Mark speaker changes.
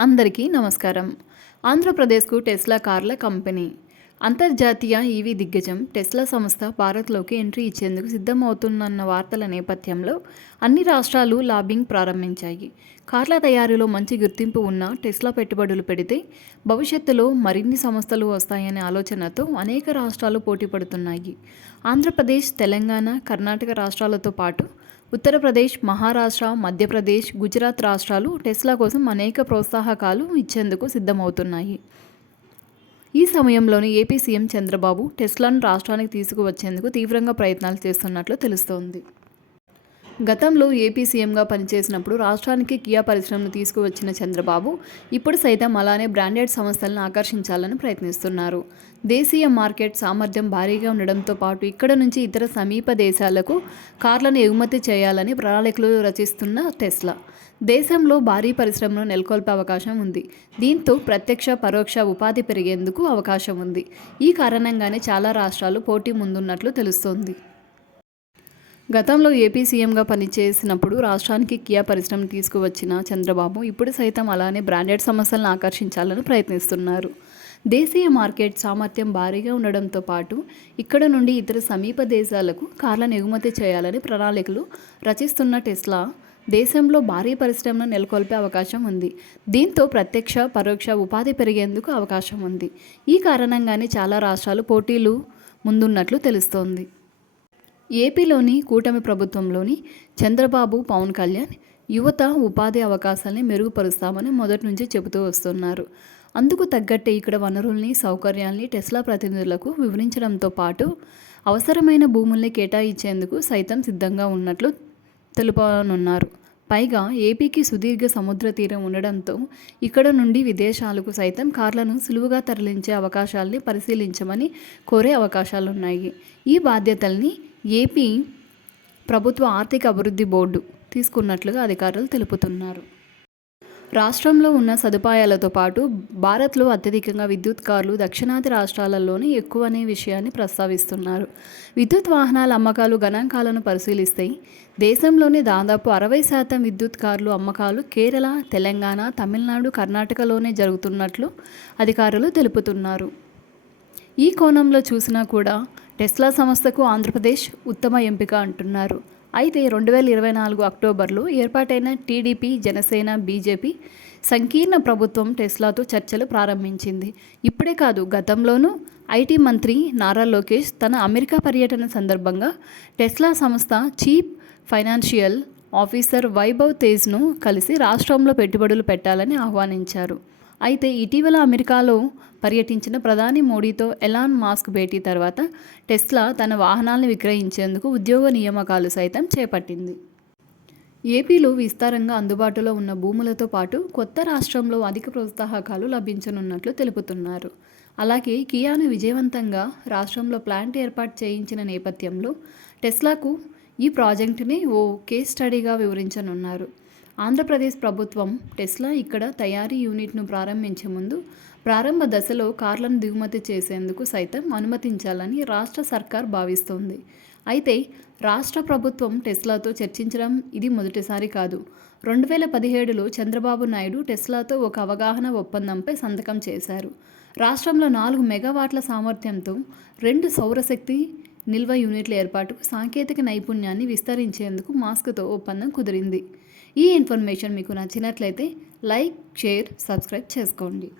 Speaker 1: అందరికీ నమస్కారం. ఆంధ్రప్రదేశ్కు టెస్లా కార్ల కంపెనీ. అంతర్జాతీయ ఈవీ దిగ్గజం టెస్లా సంస్థ భారత్లోకి ఎంట్రీ ఇచ్చేందుకు సిద్ధమవుతుందన్న వార్తల నేపథ్యంలో అన్ని రాష్ట్రాలు లాబింగ్ ప్రారంభించాయి. కార్ల తయారీలో మంచి గుర్తింపు ఉన్న టెస్లా పెట్టుబడులు పెడితే భవిష్యత్తులో మరిన్ని సంస్థలు వస్తాయనే ఆలోచనతో అనేక రాష్ట్రాలు పోటీ పడుతున్నాయి ఆంధ్రప్రదేశ్ తెలంగాణ కర్ణాటక రాష్ట్రాలతో పాటు ఉత్తరప్రదేశ్ మహారాష్ట్ర మధ్యప్రదేశ్ గుజరాత్ రాష్ట్రాలు టెస్లా కోసం అనేక ప్రోత్సాహకాలు ఇచ్చేందుకు సిద్ధమవుతున్నాయి. ఈ సమయంలోనే ఏపీ సీఎం చంద్రబాబు టెస్లాను రాష్ట్రానికి తీసుకువచ్చేందుకు తీవ్రంగా ప్రయత్నాలు చేస్తున్నట్లు తెలుస్తోంది. గతంలో ఏపీ సీఎంగా పనిచేసినప్పుడు రాష్ట్రానికి కియా పరిశ్రమను తీసుకువచ్చిన చంద్రబాబు ఇప్పుడు సైతం అలానే బ్రాండెడ్ సంస్థలను ఆకర్షించాలని ప్రయత్నిస్తున్నారు. దేశీయ మార్కెట్ సామర్థ్యం భారీగా ఉండడంతో పాటు ఇక్కడ నుంచి ఇతర సమీప దేశాలకు కార్లను ఎగుమతి చేయాలని ప్రణాళికలు రచిస్తున్న టెస్లా. దేశంలో భారీ పరిశ్రమను నెలకొల్పే అవకాశం ఉంది. దీంతో ప్రత్యక్ష పరోక్ష ఉపాధి పెరిగేందుకు అవకాశం ఉంది. ఈ కారణంగానే చాలా రాష్ట్రాలు పోటీ ముందున్నట్లు తెలుస్తోంది. గతంలో ఏపీ సీఎంగా పనిచేసినప్పుడు రాష్ట్రానికి కియా పరిశ్రమ తీసుకువచ్చిన చంద్రబాబు ఇప్పుడు సైతం అలానే బ్రాండెడ్ సంస్థలను ఆకర్షించాలని ప్రయత్నిస్తున్నారు. దేశీయ మార్కెట్ సామర్థ్యం భారీగా ఉండడంతో పాటు ఇక్కడ నుండి ఇతర సమీప దేశాలకు కార్లను ఎగుమతి చేయాలని ప్రణాళికలు రచిస్తున్న టెస్లా దేశంలో భారీ పరిశ్రమను నెలకొల్పే అవకాశం ఉంది. దీంతో ప్రత్యక్ష పరోక్ష ఉపాధి పెరిగేందుకు అవకాశం ఉంది. ఈ కారణంగానే చాలా రాష్ట్రాలు పోటీలు ముందున్నట్లు తెలుస్తోంది. ఏపీలోని కూటమి ప్రభుత్వంలోని చంద్రబాబు పవన్ కళ్యాణ్ యువత ఉపాధి అవకాశాలని మెరుగుపరుస్తామని మొదటి నుంచి చెబుతూ వస్తున్నారు. అందుకు తగ్గట్టే ఇక్కడ వనరుల్ని సౌకర్యాల్ని టెస్లా ప్రతినిధులకు వివరించడంతో పాటు అవసరమైన భూముల్ని కేటాయించేందుకు సైతం సిద్ధంగా ఉన్నట్లు తెలుపనున్నారు. పైగా ఏపీకి సుదీర్ఘ సముద్ర తీరం ఉండడంతో ఇక్కడ నుండి విదేశాలకు సైతం కార్లను సులువుగా తరలించే అవకాశాల్ని పరిశీలించమని కోరే అవకాశాలున్నాయి. ఈ బాధ్యతల్ని ఏపీ ప్రభుత్వ ఆర్థిక అభివృద్ధి బోర్డు తీసుకున్నట్లుగా అధికారులు తెలుపుతున్నారు. రాష్ట్రంలో ఉన్న సదుపాయాలతో పాటు భారత్లో అత్యధికంగా విద్యుత్ కార్లు దక్షిణాది రాష్ట్రాలలోనే ఎక్కువ అనే విషయాన్ని ప్రస్తావిస్తున్నారు. విద్యుత్ వాహనాల అమ్మకాలు గణాంకాలను పరిశీలిస్తే దేశంలోని దాదాపు అరవై శాతం విద్యుత్ కార్లు అమ్మకాలు కేరళ తెలంగాణ తమిళనాడు కర్ణాటకలోనే జరుగుతున్నట్లు అధికారులు తెలుపుతున్నారు. ఈ కోణంలో చూసినా కూడా టెస్లా సంస్థకు ఆంధ్రప్రదేశ్ ఉత్తమ ఎంపిక అంటున్నారు. అయితే రెండు వేల ఇరవై నాలుగు అక్టోబర్లో ఏర్పాటైన టీడీపీ జనసేన బీజేపీ సంకీర్ణ ప్రభుత్వం టెస్లాతో చర్చలు ప్రారంభించింది. ఇప్పుడే కాదు గతంలోనూ ఐటీ మంత్రి నారా లోకేష్ తన అమెరికా పర్యటన సందర్భంగా టెస్లా సంస్థ చీఫ్ ఫైనాన్షియల్ ఆఫీసర్ వైభవ్ తేజ్ను కలిసి రాష్ట్రంలో పెట్టుబడులు పెట్టాలని ఆహ్వానించారు. అయితే ఇటీవల అమెరికాలో పర్యటించిన ప్రధాని మోడీతో ఎలాన్ మాస్క్ భేటీ తర్వాత టెస్లా తన వాహనాలను విక్రయించేందుకు ఉద్యోగ నియామకాలు సైతం చేపట్టింది. ఏపీలో విస్తారంగా అందుబాటులో ఉన్న భూములతో పాటు కొత్త రాష్ట్రంలో అధిక ప్రోత్సాహకాలు లభించనున్నట్లు తెలుపుతున్నారు. అలాగే కియాను విజయవంతంగా రాష్ట్రంలో ప్లాంట్ ఏర్పాటు చేయించిన నేపథ్యంలో టెస్లాకు ఈ ప్రాజెక్టుని ఓ కేస్ స్టడీగా వివరించనున్నారు. ఆంధ్రప్రదేశ్ ప్రభుత్వం టెస్లా ఇక్కడ తయారీ యూనిట్ను ప్రారంభించే ముందు ప్రారంభ దశలో కార్లను దిగుమతి చేసేందుకు సైతం అనుమతించాలని రాష్ట్ర సర్కార్ భావిస్తోంది. అయితే రాష్ట్ర ప్రభుత్వం టెస్లాతో చర్చించడం ఇది మొదటిసారి కాదు. రెండు వేల పదిహేడులో చంద్రబాబు నాయుడు టెస్లాతో ఒక అవగాహన ఒప్పందంపై సంతకం చేశారు. రాష్ట్రంలో నాలుగు మెగావాట్ల సామర్థ్యంతో రెండు సౌరశక్తి నిల్వ యూనిట్ల ఏర్పాటుకు సాంకేతిక నైపుణ్యాన్ని విస్తరించేందుకు మాస్క్తో ఒప్పందం కుదిరింది. ఈ ఇన్ఫర్మేషన్ మీకు నచ్చినట్లయితే లైక్ షేర్ సబ్స్క్రైబ్ చేసుకోండి.